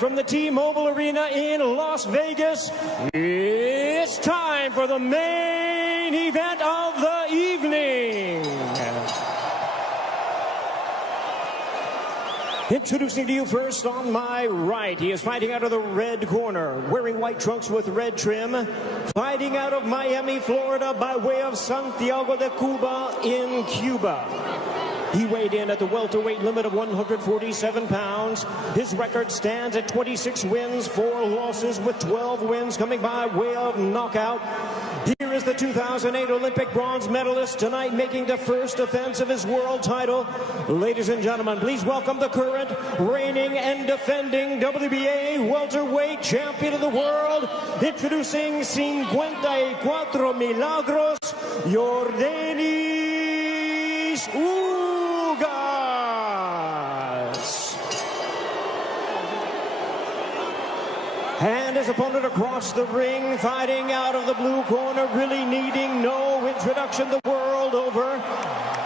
from the T-Mobile Arena in Las Vegas, it's time for the main event of the evening. Introducing to you first on my right, he is fighting out of the red corner, wearing white trunks with red trim, fighting out of Miami, Florida by way of Santiago de Cuba in Cuba. He weighed in at the welterweight limit of 147 pounds. His record stands at 26 wins, 4 losses, with 12 wins coming by way of knockout. Here is the 2008 Olympic bronze medalist, tonight making the first defense of his world title. Ladies and gentlemen, please welcome the current, reigning and defending WBA welterweight champion of the world, introducing 54 Milagros, Yordenis Ugas. And his opponent across the ring, fighting out of the blue corner, really needing no introduction the world over,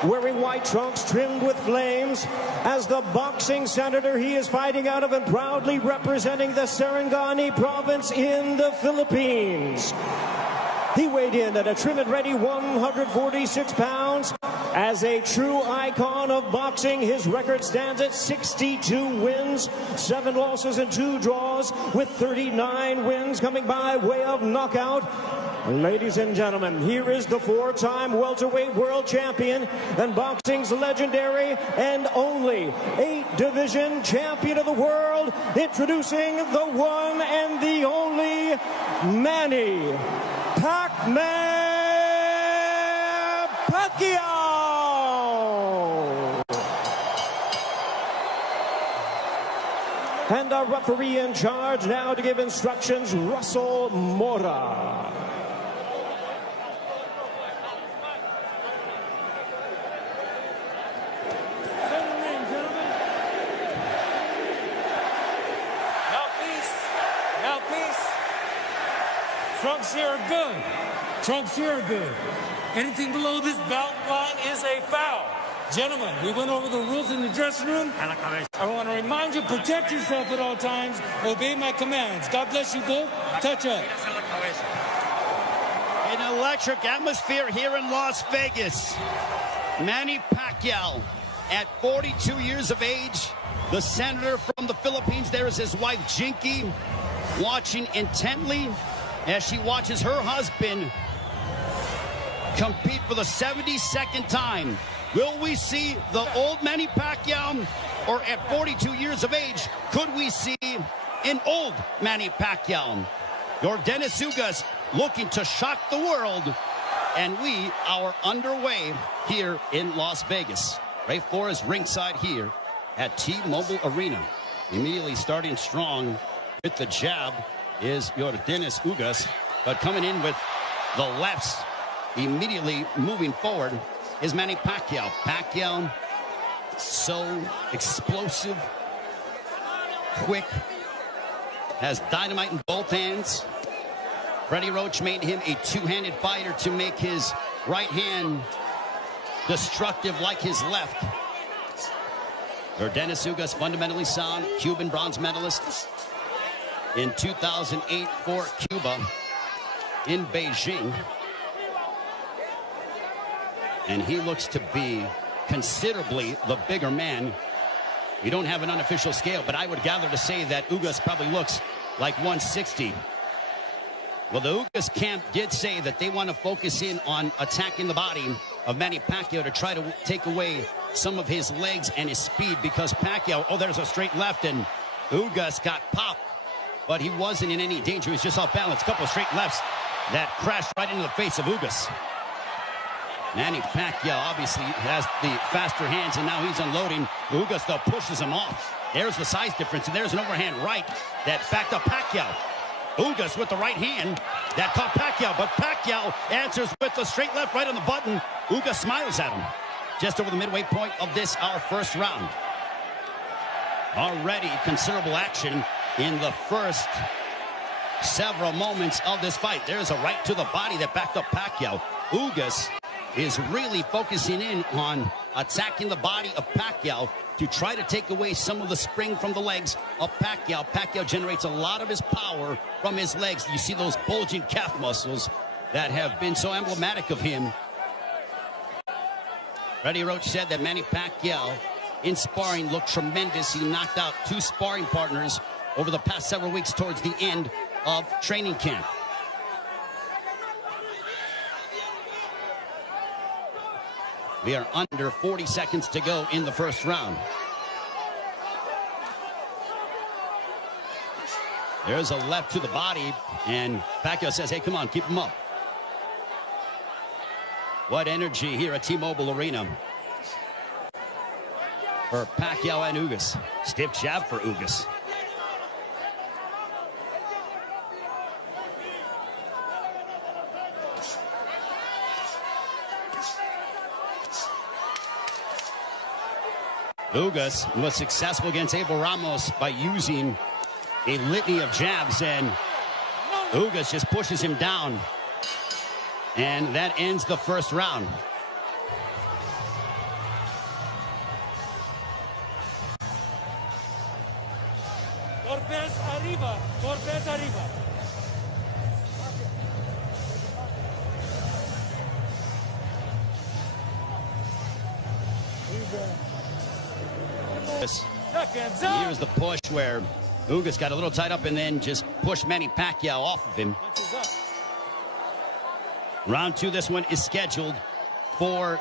wearing white trunks trimmed with flames. As the boxing senator, he is fighting out of and proudly representing the Sarangani province in the Philippines. He weighed in at a trim and ready 146 pounds. As a true icon of boxing, his record stands at 62 wins, 7 losses and 2 draws, with 39 wins coming by way of knockout. Ladies and gentlemen, here is the 4-time welterweight world champion and boxing's legendary and only 8-division champion of the world, introducing the one and the only Manny Paquiao. And our referee in charge now to give instructions, Russell Mora. Now peace. Trunks here are good. Trunks here are good. Anything below this belt line is a foul. Gentlemen, we went over the rules in the dressing room. I want to remind you, protect yourself at all times. Obey my commands. God bless you both. Touch up. An electric atmosphere here in Las Vegas. Manny Paquiao, at 42 years of age, the senator from the Philippines. There is his wife, Jinky, watching intently as she watches her husband compete for the 72nd time. Will we see the old Manny Pacquiao, or at 42 years of age, could we see an old Manny Pacquiao? Yordenis Ugas looking to shock the world, and we are underway here in Las Vegas. Ray Flores ringside here at T-Mobile Arena. Immediately starting strong with the jab is Yordenis Ugas, but coming in with the lefts, immediately moving forward is Manny Paquiao. Paquiao, so explosive, quick, has dynamite in both hands. Freddie Roach made him a two-handed fighter to make his right hand destructive like his left. Yordenis Ugas, fundamentally sound, Cuban bronze medalist in 2008 for Cuba in Beijing. And he looks to be considerably the bigger man. We don't have an unofficial scale, but I would gather to say that Ugas probably looks like 160. Well, the Ugas camp did say that they want to focus in on attacking the body of Manny Paquiao to try to take away some of his legs and his speed, because Paquiao, oh, there's a straight left, and Ugas got popped, but he wasn't in any danger. He was just off balance. A couple of straight lefts that crashed right into the face of Ugas. Manny Paquiao obviously has the faster hands, and now he's unloading. Ugas, though, pushes him off. There's the size difference, and there's an overhand right that backed up Paquiao. Ugas with the right hand that caught Paquiao, but Paquiao answers with the straight left right on the button. Ugas smiles at him. Just over the midway point of this, our first round. Already considerable action in the first several moments of this fight. There's a right to the body that backed up Paquiao. Ugas is really focusing in on attacking the body of Paquiao to try to take away some of the spring from the legs of Paquiao. Paquiao generates a lot of his power from his legs. You see those bulging calf muscles that have been so emblematic of him. Freddie Roach said that Manny Paquiao in sparring looked tremendous. He knocked out 2 sparring partners over the past several weeks towards the end of training camp. We are under 40 seconds to go in the first round. There's a left to the body, and Paquiao says, hey, come on, keep him up. What energy here at T-Mobile Arena for Paquiao and Ugas. Stiff jab for Ugas. Ugas was successful against Abel Ramos by using a litany of jabs, and Ugas just pushes him down. And that ends the first round. Torpes arriba, Torpes arriba. Here's the push where Ugas got a little tied up and then just pushed Manny Paquiao off of him. Round 2, this one is scheduled for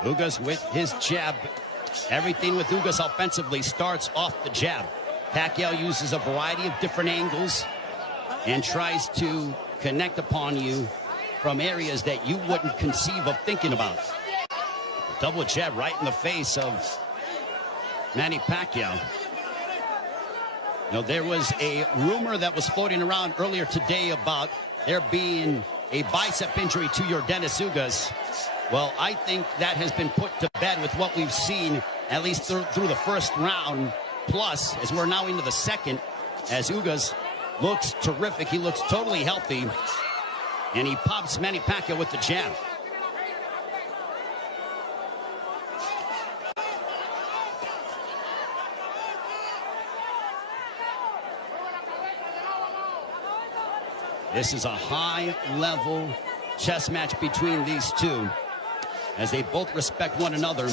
Ugas with his jab. Everything with Ugas offensively starts off the jab. Paquiao uses a variety of different angles and tries to connect upon you from areas that you wouldn't conceive of thinking about. Double jab right in the face of Manny Paquiao. You know, there was a rumor that was floating around earlier today about there being a bicep injury to your Dennis Ugas. Well, I think that has been put to bed with what we've seen, at least through the first round, plus as we're now into the second, as Ugas looks terrific. He looks totally healthy, and he pops Manny Paquiao with the jab. This is a high-level chess match between these two, as they both respect one another.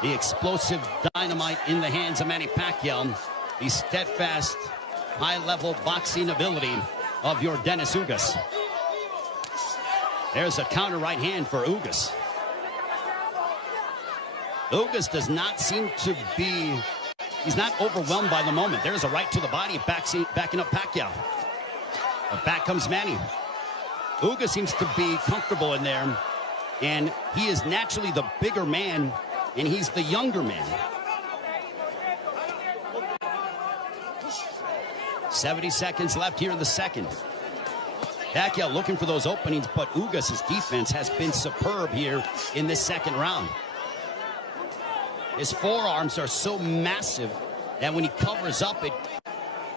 The explosive dynamite in the hands of Manny Paquiao, the steadfast, high-level boxing ability of your Dennis Ugas. There's a counter right hand for Ugas. Ugas does not seem to be, he's not overwhelmed by the moment. There's a right to the body, backing up Paquiao. But back comes Manny. Ugas seems to be comfortable in there, and he is naturally the bigger man, and he's the younger man. 70 seconds left here in the second. Paquiao looking for those openings, but Ugas' defense has been superb here in this second round. His forearms are so massive that when he covers up, it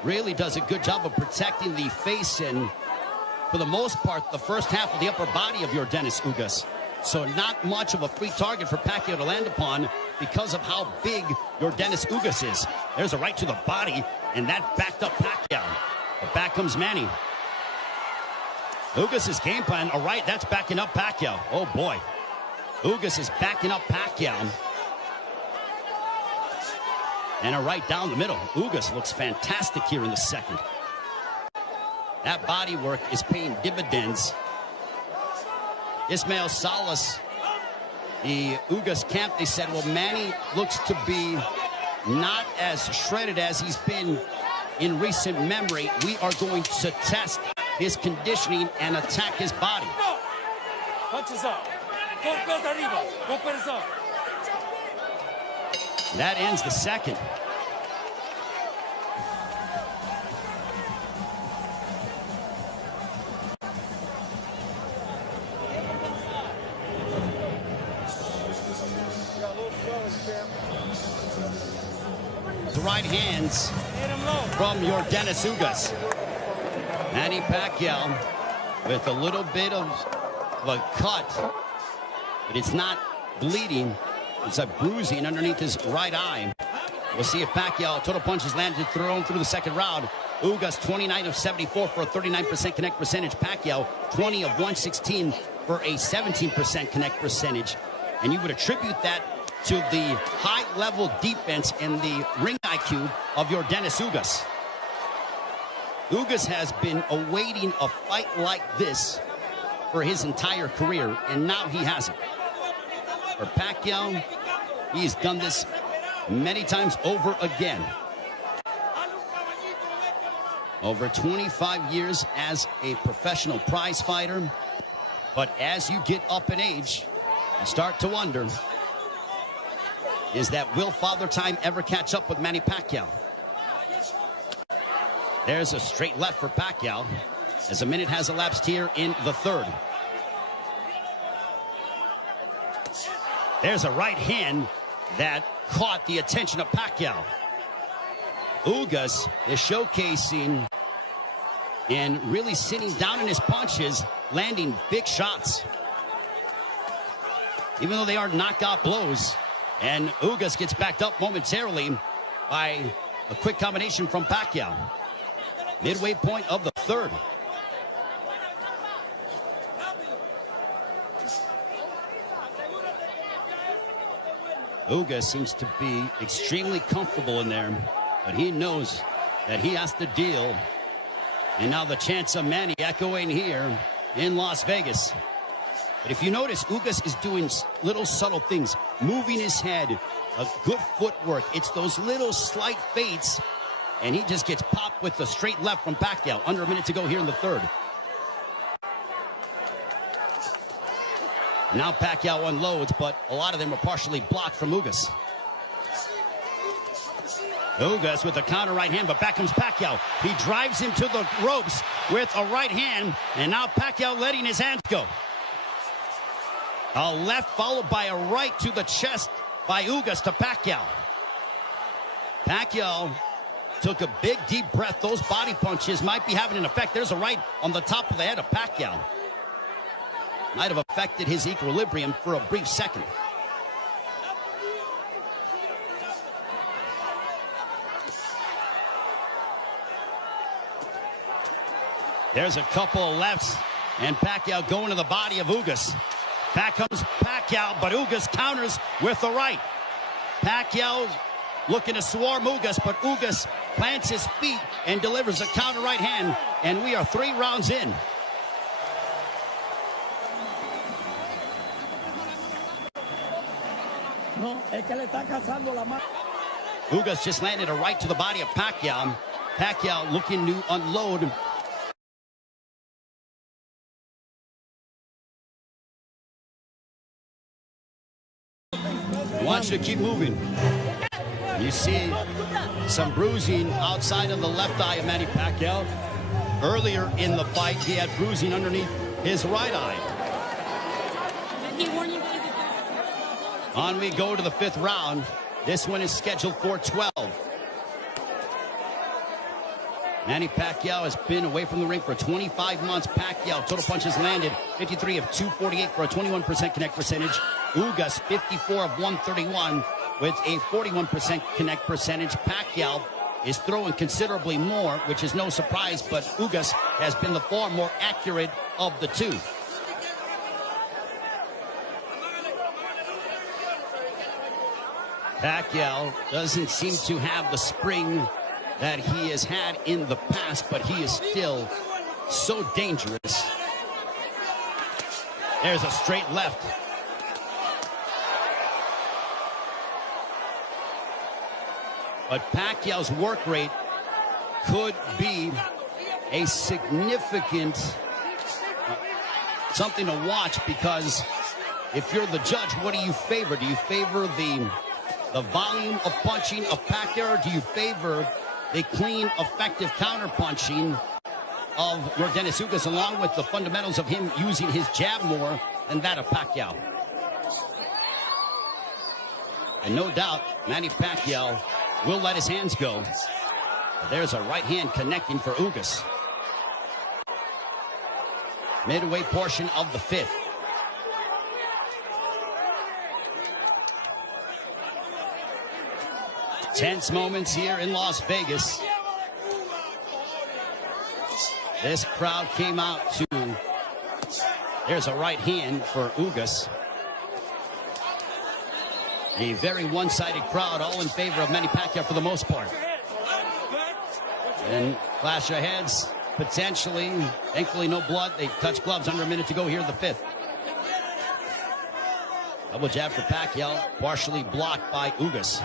really does a good job of protecting the face and, for the most part, the first half of the upper body of your Dennis Ugas. So not much of a free target for Paquiao to land upon because of how big your Dennis Ugas is. There's a right to the body, and that backed up Paquiao. But back comes Manny. Ugas' game plan, all right, that's backing up Paquiao. Oh, boy. Ugas is backing up Paquiao. And a right down the middle. Ugas looks fantastic here in the second. That body work is paying dividends. Ismael Salas, the Ugas camp, they said, well, Manny looks to be not as shredded as he's been in recent memory. We are going to test his conditioning and attack his body. Punches up. Golpes arriba. Golpes up. That ends the second. The right hands from your Dennis Ugas. Manny Paquiao with a little bit of a cut, but it's not bleeding. It's a bruising underneath his right eye. We'll see if Paquiao, total punches landed, thrown through the second round. Ugas 29 of 74 for a 39% connect percentage. Paquiao 20 of 116 for a 17% connect percentage. And you would attribute that to the high-level defense and the ring IQ of your Dennis Ugas. Ugas has been awaiting a fight like this for his entire career, and now he has it. For Paquiao, he's done this many times over again. Over 25 years as a professional prize fighter. But as you get up in age, you start to wonder, is that will Father Time ever catch up with Manny Paquiao? There's a straight left for Paquiao as a minute has elapsed here in the third. There's a right hand that caught the attention of Paquiao. Ugas is showcasing and really sitting down in his punches, landing big shots. Even though they are knockout blows, and Ugas gets backed up momentarily by a quick combination from Paquiao. Midway point of the third. Ugas seems to be extremely comfortable in there, but he knows that he has to deal. And now the chance of Manny echoing here in Las Vegas. But if you notice, Ugas is doing little subtle things, moving his head, a good footwork. It's those little slight feints, and he just gets popped with the straight left from Paquiao. Under a minute to go here in the third. Now Paquiao unloads, but a lot of them are partially blocked from Ugas. Ugas with a counter right hand, but back comes Paquiao. He drives him to the ropes with a right hand, and now Paquiao letting his hands go. A left followed by a right to the chest by Ugas to Paquiao. Paquiao took a big deep breath. Those body punches might be having an effect. There's a right on the top of the head of Paquiao. Might have affected his equilibrium for a brief second. There's a couple of lefts, and Paquiao going to the body of Ugas. Back comes Paquiao, but Ugas counters with the right. Paquiao looking to swarm Ugas, but Ugas plants his feet and delivers a counter right hand, and we are 3 rounds in. Ugas just landed a right to the body of Paquiao. Paquiao looking to unload. Wants to keep moving. You see some bruising outside of the left eye of Manny Paquiao. Earlier in the fight, he had bruising underneath his right eye. On we go to the 5th round. This one is scheduled for 12. Manny Paquiao has been away from the ring for 25 months. Paquiao, total punches landed 53 of 248 for a 21% connect percentage. Ugas 54 of 131 with a 41% connect percentage. Paquiao is throwing considerably more, which is no surprise, but Ugas has been the far more accurate of the two. Paquiao doesn't seem to have the spring that he has had in the past, but he is still so dangerous. There's a straight left. But Pacquiao's work rate could be a significant something to watch, because if you're the judge, what do you favor? Do you favor the volume of punching of Paquiao, or do you favor the clean, effective counter-punching of your Dennis Ugas, along with the fundamentals of him using his jab more than that of Paquiao? And no doubt, Manny Paquiao will let his hands go. There's a right hand connecting for Ugas. midway portion of the fifth. Tense moments here in Las Vegas. This crowd came out to... There's a right hand for Ugas. A very one-sided crowd, all in favor of Manny Paquiao for the most part. And clash of heads, potentially. Thankfully, no blood. They touch gloves under a minute to go here in the fifth. Double jab for Paquiao, partially blocked by Ugas.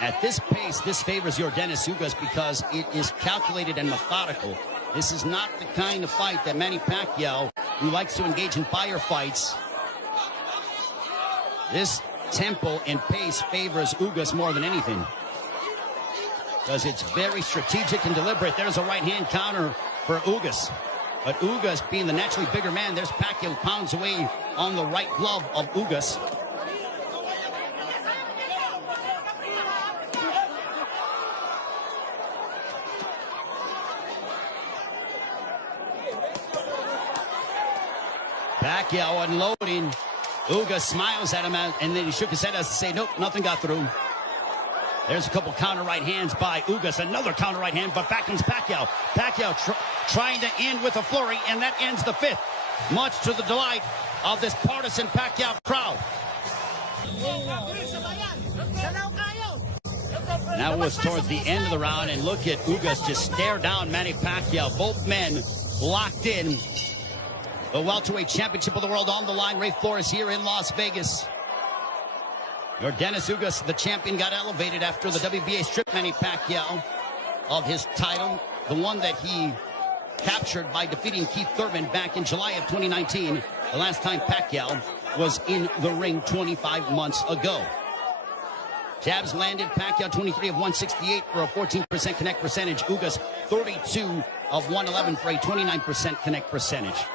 At this pace, this favors Yordenis Ugas because it is calculated and methodical. This is not the kind of fight that Manny Paquiao, who likes to engage in firefights. This tempo and pace favors Ugas more than anything, because it's very strategic and deliberate. There's a right-hand counter for Ugas. But Ugas, being the naturally bigger man, there's Paquiao pounds away on the right glove of Ugas. Paquiao unloading. Ugas smiles at him, and then he shook his head as to say, nope, nothing got through. There's a couple counter right hands by Ugas. Another counter right hand, but back comes Paquiao. Paquiao trying to end with a flurry, and that ends the fifth, much to the delight of this partisan Paquiao crowd. That was towards the end of the round, and look at Ugas just stare down Manny Paquiao. Both men locked in. The welterweight championship of the world on the line. Ray Flores here in Las Vegas. Yordenis Ugas, the champion, got elevated after the WBA stripped Manny Pacquiao of his title, the one that he captured by defeating Keith Thurman back in July of 2019, the last time Pacquiao was in the ring 25 months ago. Jabs landed. Pacquiao 23 of 168 for a 14% connect percentage. Ugas 32 of 111 for a 29% connect percentage.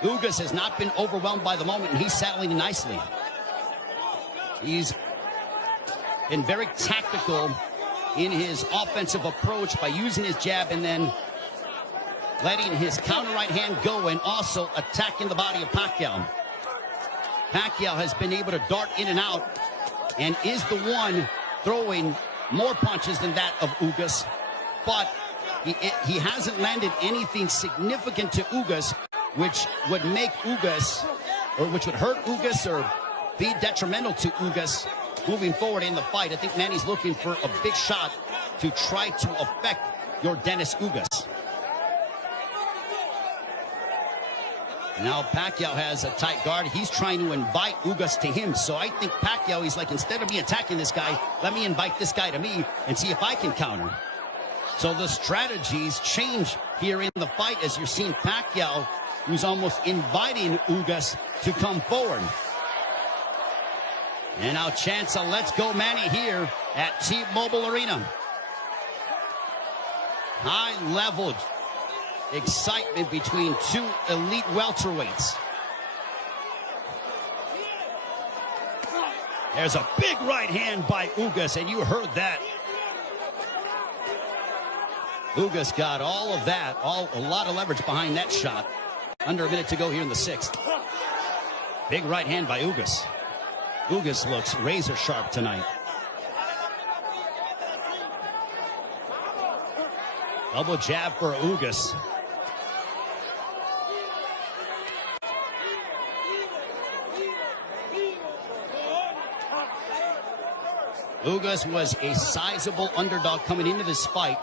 Ugas has not been overwhelmed by the moment, and he's settling in nicely. He's been very tactical in his offensive approach by using his jab and then letting his counter right hand go and also attacking the body of Paquiao. Paquiao has been able to dart in and out and is the one throwing more punches than that of Ugas, but he hasn't landed anything significant to Ugas, which would make Ugas, or which would hurt Ugas or be detrimental to Ugas moving forward in the fight. I think Manny's looking for a big shot to try to affect Yordenis Ugas. Now Pacquiao has a tight guard. He's trying to invite Ugas to him. So I think Pacquiao, he's like, instead of me attacking this guy, let me invite this guy to me and see if I can counter. So the strategies change here in the fight as you're seeing Pacquiao, who's almost inviting Ugas to come forward. And now chance a let's go Manny here at T-Mobile Arena. High-level excitement between two elite welterweights. There's a big right hand by Ugas, and you heard that. Ugas got all of that, a lot of leverage behind that shot. Under a minute to go here in the sixth. Big right hand by Ugas. Ugas looks razor sharp tonight. Double jab for Ugas. Ugas was a sizable underdog coming into this fight.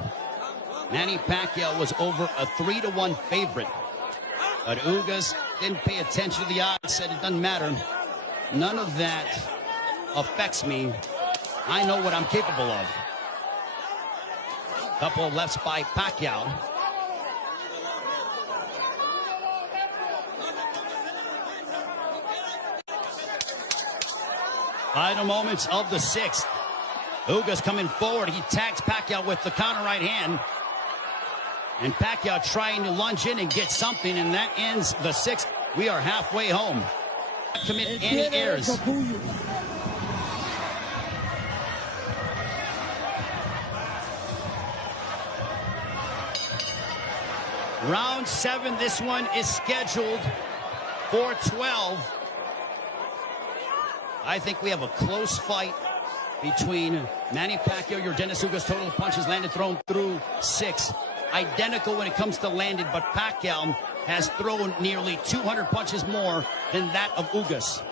Manny Pacquiao was over a 3-1 favorite. But Ugas didn't pay attention to the odds, said it doesn't matter. None of that affects me. I know what I'm capable of. Couple of lefts by Paquiao. Final moments of the sixth. Ugas coming forward. He tags Paquiao with the counter right hand. And Paquiao trying to lunge in and get something, and that ends the sixth. We are halfway home. Not commit any errors. Round 7, this one is scheduled for 12. I think we have a close fight between Manny Pacquiao, your Dennis Ugas. Total punches landed, thrown through 6. Identical when it comes to landed, but Paquiao has thrown nearly 200 punches more than that of Ugas.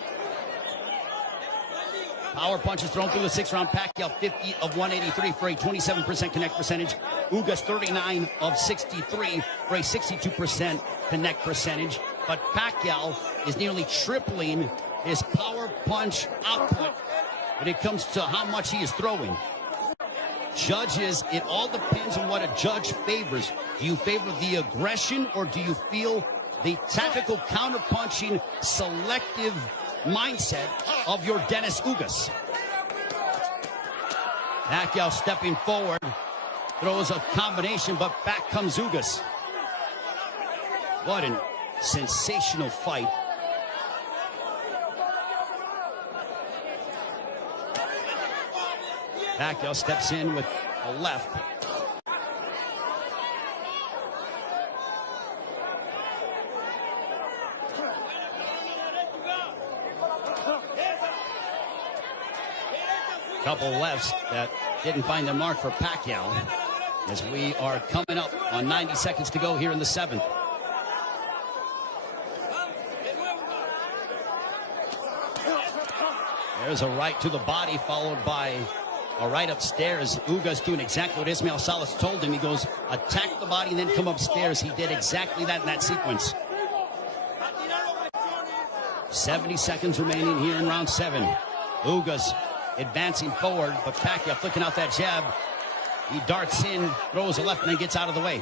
Power punches thrown through the 6th round. Paquiao 50 of 183 for a 27% connect percentage. Ugas 39 of 63 for a 62% connect percentage. But Paquiao is nearly tripling his power punch output when it comes to how much he is throwing. Judges, it all depends on what a judge favors. Do you favor the aggression, or do you feel the tactical counterpunching, selective mindset of your Dennis Ugas? Paquiao stepping forward, throws a combination, but back comes Ugas. What a sensational fight. Paquiao steps in with a left. Couple lefts that didn't find their mark for Paquiao, as we are coming up on 90 seconds to go here in the 7th. There's a right to the body, followed by a right upstairs. Ugas doing exactly what Ismael Salas told him. He goes, attack the body and then come upstairs. He did exactly that in that sequence. 70 seconds remaining here in round 7. Ugas advancing forward, but Paquiao flicking out that jab. He darts in, throws a left, and then gets out of the way.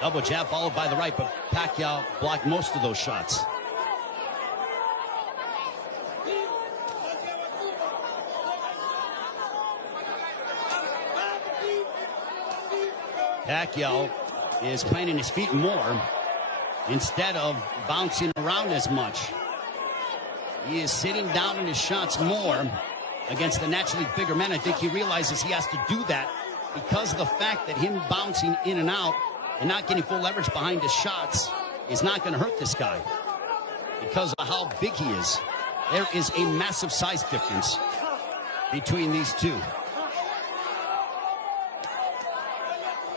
Double jab followed by the right, but Paquiao blocked most of those shots. Paquiao is planting his feet more instead of bouncing around as much. He is sitting down in his shots more against the naturally bigger men. I think he realizes he has to do that because of the fact that him bouncing in and out and not getting full leverage behind his shots is not going to hurt this guy because of how big he is. There is a massive size difference between these two.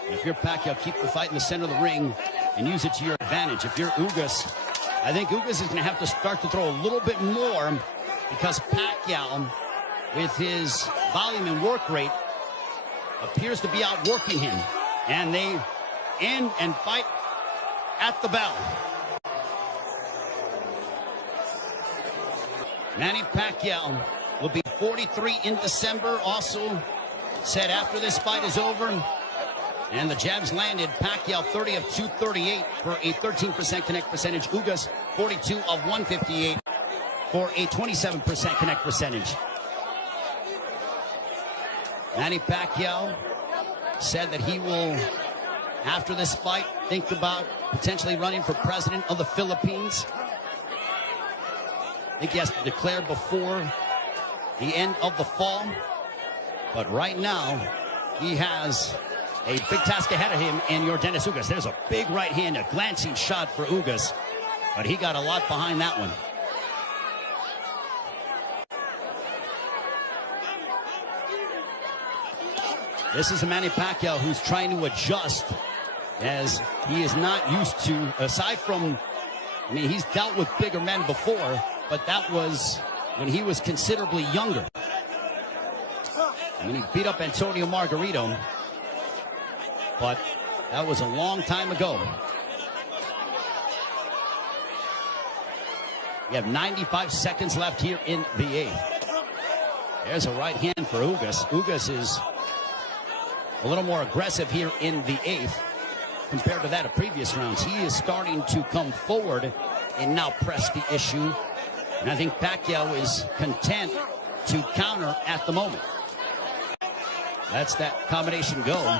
If you're Paquiao, keep the fight in the center of the ring and use it to your advantage. If you're Ugas, I think Ugas is going to have to start to throw a little bit more because Paquiao, with his volume and work rate, appears to be outworking him. And they end and fight at the bell. Manny Paquiao will be 43 in December. Also said after this fight is over, and the jabs landed, Paquiao 30 of 238 for a 13% connect percentage. Ugas 42 of 158 for a 27% connect percentage. Manny Pacquiao said that he will, after this fight, think about potentially running for president of the Philippines. I think he has to declare before the end of the fall. But right now, he has a big task ahead of him in your Dennis Ugas. There's a big right hand, a glancing shot for Ugas, but he got a lot behind that one. This is a Manny Pacquiao who's trying to adjust, as he is not used to, aside from, I mean, he's dealt with bigger men before, but that was when he was considerably younger. I mean, he beat up Antonio Margarito, but that was a long time ago. We have 95 seconds left here in the 8th. There's a right hand for Ugas. Ugas is a little more aggressive here in the 8th compared to that of previous rounds. He is starting to come forward and now press the issue. And I think Paquiao is content to counter at the moment. That's that combination go.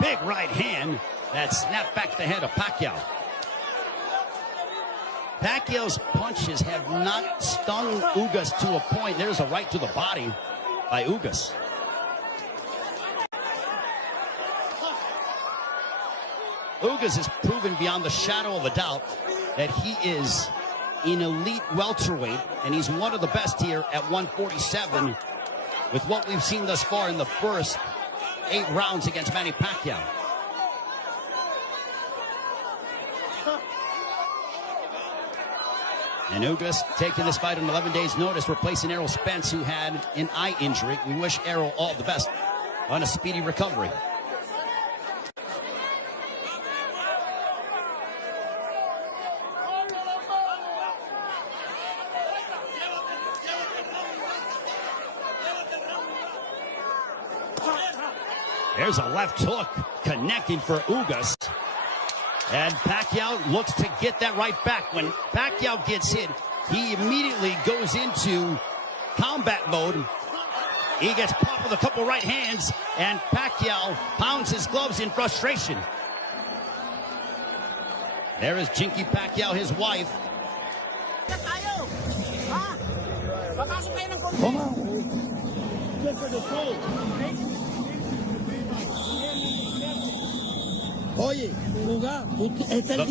Big right hand that snapped back the head of Paquiao. Pacquiao's punches have not stung Ugas to a point. There's a right to the body by Ugas. Ugas has proven beyond the shadow of a doubt that he is an elite welterweight, and he's one of the best here at 147 with what we've seen thus far in the first 8 rounds against Manny Paquiao. And Ugas taking this fight on 11 days' notice, replacing Errol Spence, who had an eye injury. We wish Errol all the best on a speedy recovery. There's a left hook connecting for Ugas. And Paquiao looks to get that right back. When Paquiao gets hit, he immediately goes into combat mode. He gets popped with a couple right hands, and Paquiao pounds his gloves in frustration. There is Jinky Paquiao, his wife.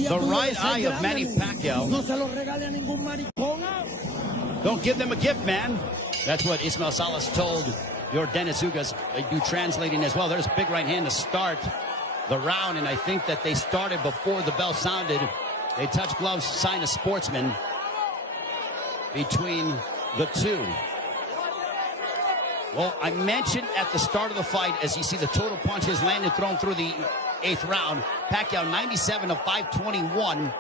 The right eye of Manny Paquiao. Don't give them a gift, man. That's what Ismael Salas told your Dennis Ugas. They do translating as well. There's a big right hand to start the round, and I think that they started before the bell sounded. They touched gloves, sign of sportsman between the two. Well, I mentioned at the start of the fight, as you see the total punches landed, thrown through the 8th round, Paquiao 97 of 521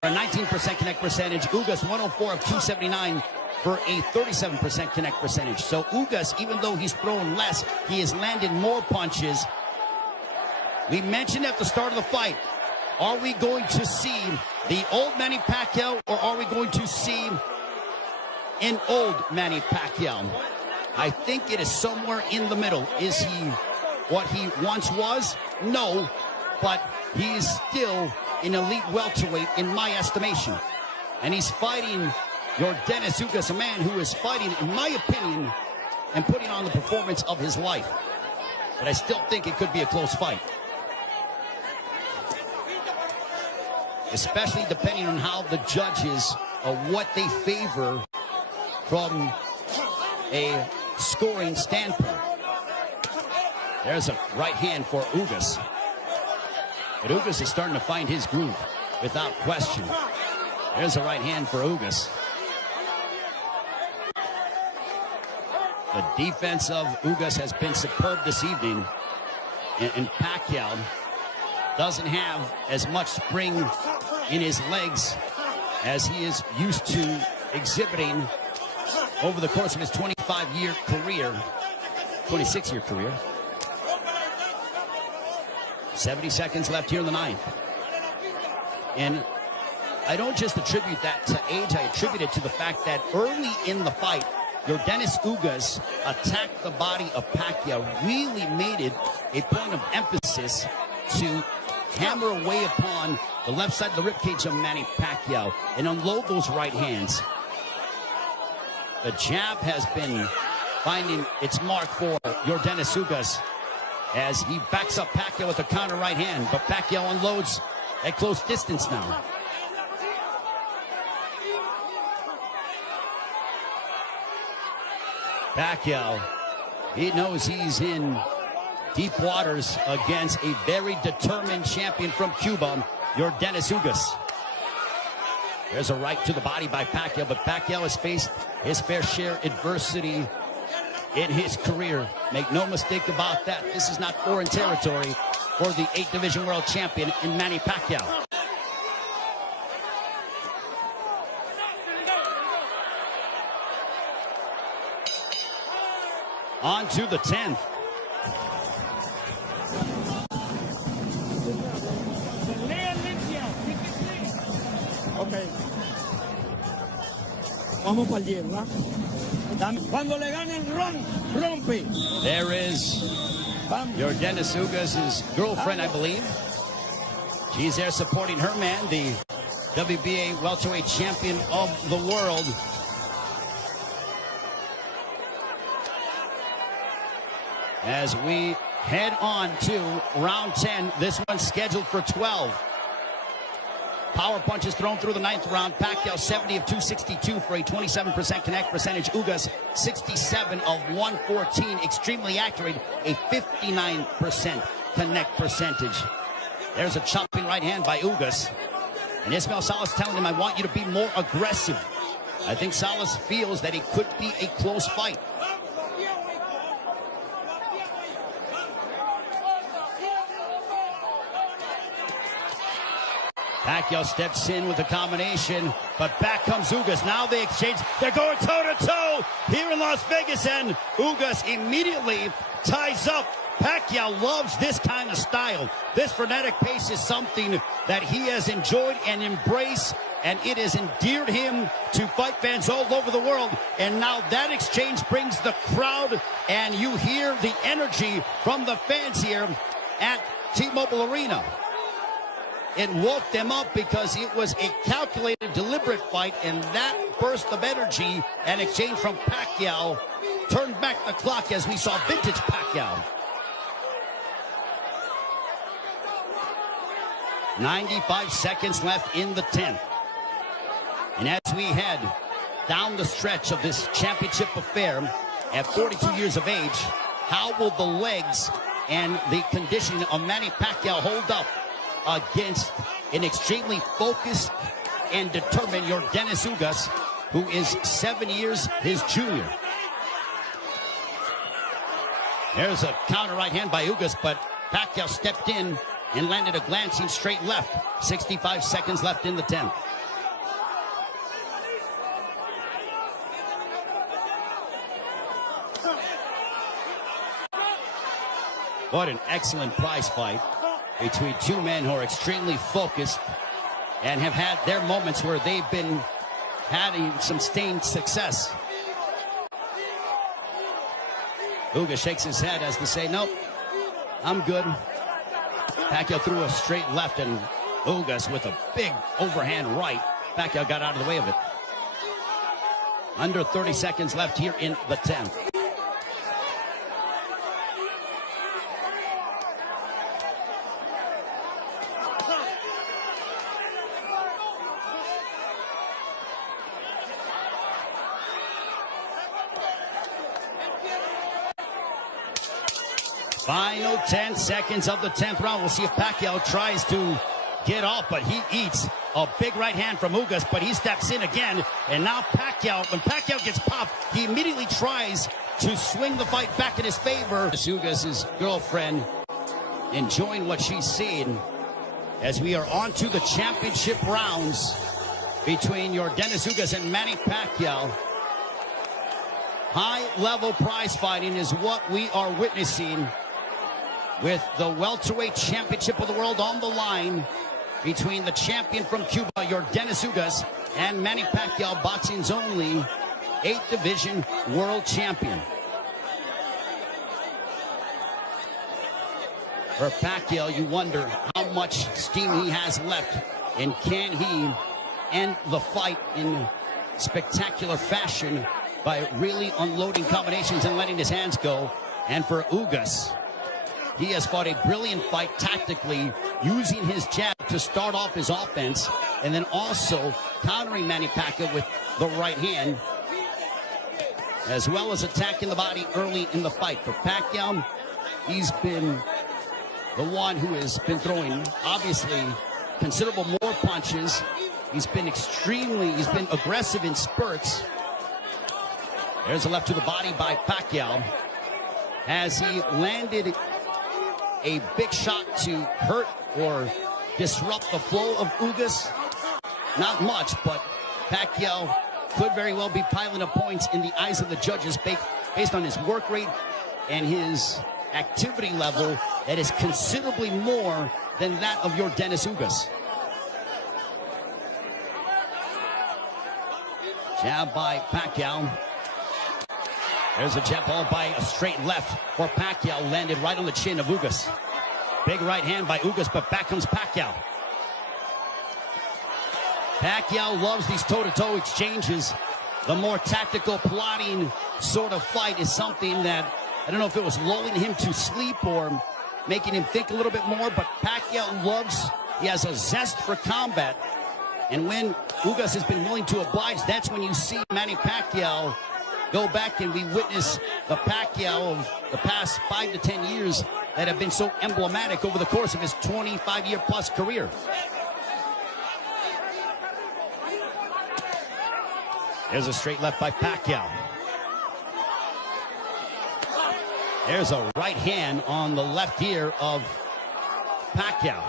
for a 19% connect percentage. Ugas 104 of 279 for a 37% connect percentage. So Ugas, even though he's thrown less, he has landed more punches. We mentioned at the start of the fight, are we going to see the old Manny Paquiao, or are we going to see an old Manny Paquiao? I think it is somewhere in the middle. Is he what he once was? No, but he is still an elite welterweight in my estimation. And he's fighting your Dennis Ugas, a man who is fighting, in my opinion, and putting on the performance of his life. But I still think it could be a close fight. Especially depending on how the judges, what they favor from a scoring standpoint. There's a right hand for Ugas. But Ugas is starting to find his groove, without question. There's a right hand for Ugas. The defense of Ugas has been superb this evening. And Paquiao doesn't have as much spring in his legs as he is used to exhibiting over the course of his 25-year career, 26-year career. 70 seconds left here in the 9th. And I don't just attribute that to age, I attribute it to the fact that early in the fight, your Dennis Ugas attacked the body of Paquiao, really made it a point of emphasis to hammer away upon the left side of the ribcage of Manny Paquiao and unload those right hands. The jab has been finding its mark for your Dennis Ugas as he backs up Paquiao with a counter right hand, but Paquiao unloads at close distance now. Paquiao, he knows he's in deep waters against a very determined champion from Cuba, your Dennis Ugas. There's a right to the body by Paquiao, but Paquiao has faced his fair share of adversity in his career. Make no mistake about that. This is not foreign territory for the 8th Division World Champion in Manny Paquiao. On to the 10th. Okay. Vamos para el 10, ¿verdad? Cuando le ganen, rompe. There is your Dennis Ugas' girlfriend, I believe. She's there supporting her man, the WBA welterweight champion of the world. As we head on to round 10. This one's scheduled for 12. Power punches thrown through the 9th round. Paquiao 70 of 262 for a 27% connect percentage. Ugas 67 of 114. Extremely accurate, a 59% connect percentage. There's a chopping right hand by Ugas. And Ismael Salas telling him, I want you to be more aggressive. I think Salas feels that it could be a close fight. Paquiao steps in with a combination, but back comes Ugas. Now they exchange. They're going toe-to-toe here in Las Vegas, and Ugas immediately ties up. Paquiao loves this kind of style. This frenetic pace is something that he has enjoyed and embraced, and it has endeared him to fight fans all over the world. And now that exchange brings the crowd, and you hear the energy from the fans here at T-Mobile Arena. It woke them up because it was a calculated, deliberate fight, and that burst of energy and exchange from Paquiao turned back the clock as we saw vintage Paquiao. 95 seconds left in the 10th. And as we head down the stretch of this championship affair at 42 years of age, how will the legs and the conditioning of Manny Paquiao hold up against an extremely focused and determined Yordenis Ugas, who is 7 years his junior? There's a counter right hand by Ugas, but Paquiao stepped in and landed a glancing straight left. 65 seconds left in the 10th. What an excellent prize fight between two men who are extremely focused and have had their moments where they've been having some sustained success. Ugas shakes his head as to say, nope, I'm good. Paquiao threw a straight left, and Ugas with a big overhand right. Paquiao got out of the way of it. Under 30 seconds left here in the 10th. Final 10 seconds of the 10th round. We'll see if Paquiao tries to get off, but he eats a big right hand from Ugas, but he steps in again. And now Paquiao, when Paquiao gets popped, he immediately tries to swing the fight back in his favor. Ugas' girlfriend enjoying what she's seen as we are on to the championship rounds between Yordenis Ugas and Manny Paquiao. High-level prize fighting is what we are witnessing, with the welterweight championship of the world on the line between the champion from Cuba, Yordenis Ugas, and Manny Paquiao, boxing's only 8th division world champion. For Paquiao, you wonder how much steam he has left, and can he end the fight in spectacular fashion by really unloading combinations and letting his hands go. And for Ugas, he has fought a brilliant fight tactically, using his jab to start off his offense, and then also countering Manny Paquiao with the right hand, as well as attacking the body early in the fight. For Paquiao, he's been the one who has been throwing, obviously, considerable more punches. He's been aggressive in spurts. There's a left to the body by Paquiao. Has he landed a big shot to hurt or disrupt the flow of Ugas? Not much, but Paquiao could very well be piling up points in the eyes of the judges based on his work rate and his activity level that is considerably more than that of Yordenis Ugas. Jab by Paquiao. There's a jab followed by a straight left for Paquiao, landed right on the chin of Ugas. Big right hand by Ugas, but back comes Paquiao. Paquiao loves these toe-to-toe exchanges. The more tactical, plotting sort of fight is something that I don't know if it was lulling him to sleep or making him think a little bit more, but Paquiao he has a zest for combat. And when Ugas has been willing to oblige, that's when you see Manny Paquiao go back, and we witness the Paquiao of the past 5 to 10 years that have been so emblematic over the course of his 25-year-plus career. There's a straight left by Paquiao. There's a right hand on the left ear of Paquiao.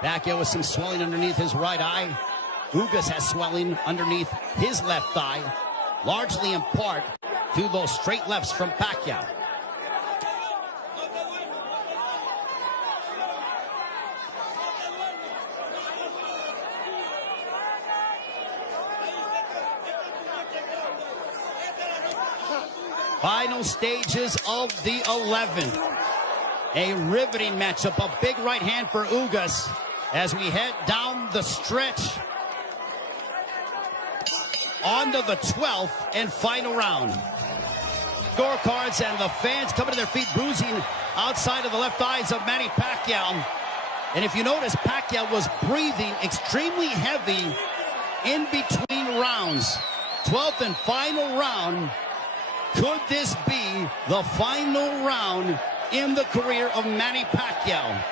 Paquiao with some swelling underneath his right eye. Ugas has swelling underneath his left thigh, largely in part to those straight lefts from Paquiao. Final stages of the 11th. A riveting matchup, a big right hand for Ugas as we head down the stretch onto the 12th and final round. Scorecards and the fans coming to their feet, bruising outside of the left eyes of Manny Paquiao. And if you notice, Paquiao was breathing extremely heavy in between rounds. 12th and final round. Could this be the final round in the career of Manny Paquiao?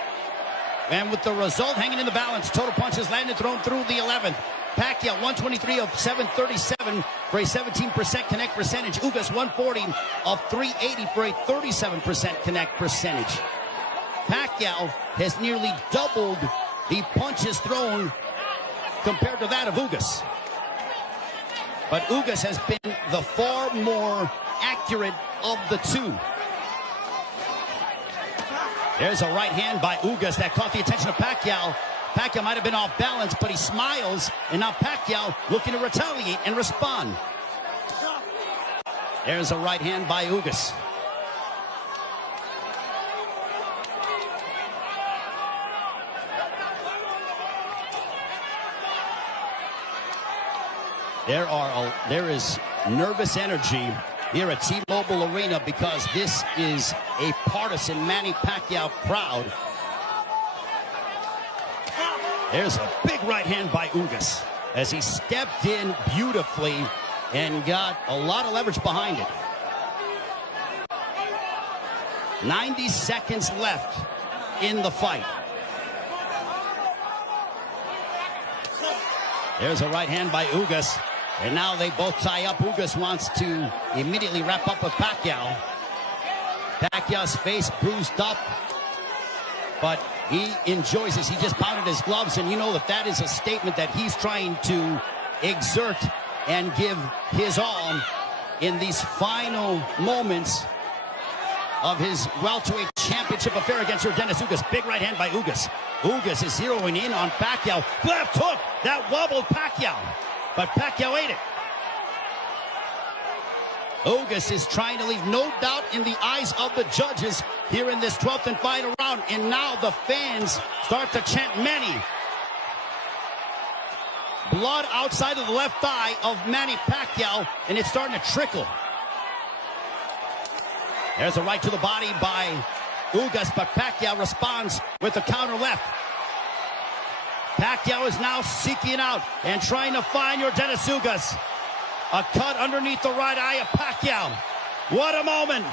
And with the result hanging in the balance, total punches landed, thrown through the 11th. Paquiao 123 of 737 for a 17% connect percentage. Ugas 140 of 380 for a 37% connect percentage. Paquiao has nearly doubled the punches thrown compared to that of Ugas. But Ugas has been the far more accurate of the two. There's a right hand by Ugas that caught the attention of Paquiao. Paquiao might have been off balance, but he smiles, and now Paquiao looking to retaliate and respond. There's a right hand by Ugas. There is nervous energy here at T-Mobile Arena because this is a partisan Manny Pacquiao crowd. There's a big right hand by Ugas as he stepped in beautifully and got a lot of leverage behind it. 90 seconds left in the fight. There's a right hand by Ugas. And now they both tie up. Ugas wants to immediately wrap up with Paquiao. Pacquiao's face bruised up, but he enjoys this. He just pounded his gloves, and you know that is a statement that he's trying to exert and give his all in these final moments of his welterweight championship affair against Dennis Ugas. Big right hand by Ugas. Ugas is zeroing in on Paquiao. Left hook that wobbled Paquiao, but Paquiao ate it. Ugas is trying to leave no doubt in the eyes of the judges here in this 12th and final round. And now the fans start to chant Manny. Blood outside of the left thigh of Manny Pacquiao, and it's starting to trickle. There's a right to the body by Ugas, but Paquiao responds with a counter left. Paquiao is now seeking out and trying to find Dennis Ugas. A cut underneath the right eye of Paquiao. What a moment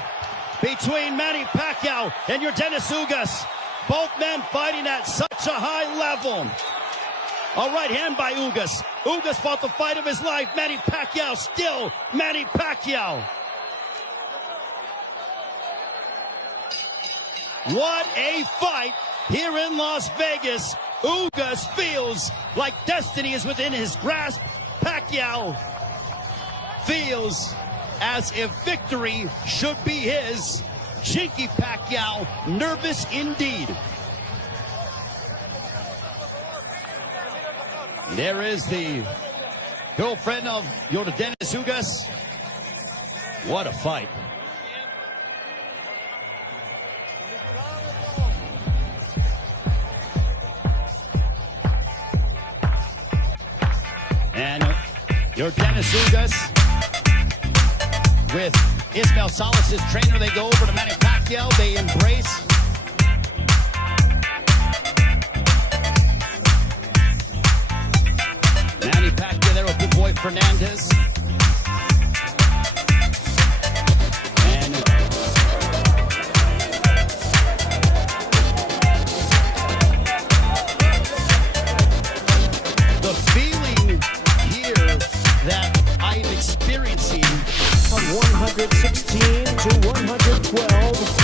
between Manny Pacquiao and Dennis Ugas. Both men fighting at such a high level. A right hand by Ugas. Ugas fought the fight of his life. Manny Pacquiao still Manny Pacquiao. What a fight here in Las Vegas. Ugas feels like destiny is within his grasp. Pacquiao feels as if victory should be his. Chinky Pacquiao, nervous indeed. There is the girlfriend of Dennis Ugas. What a fight. And Dennis Ugas with Ismael Salas' trainer. They go over to Manny Paquiao. They embrace. Manny Paquiao there with good boy Fernandez. And the feeling here that I'm experiencing. 116 to 112.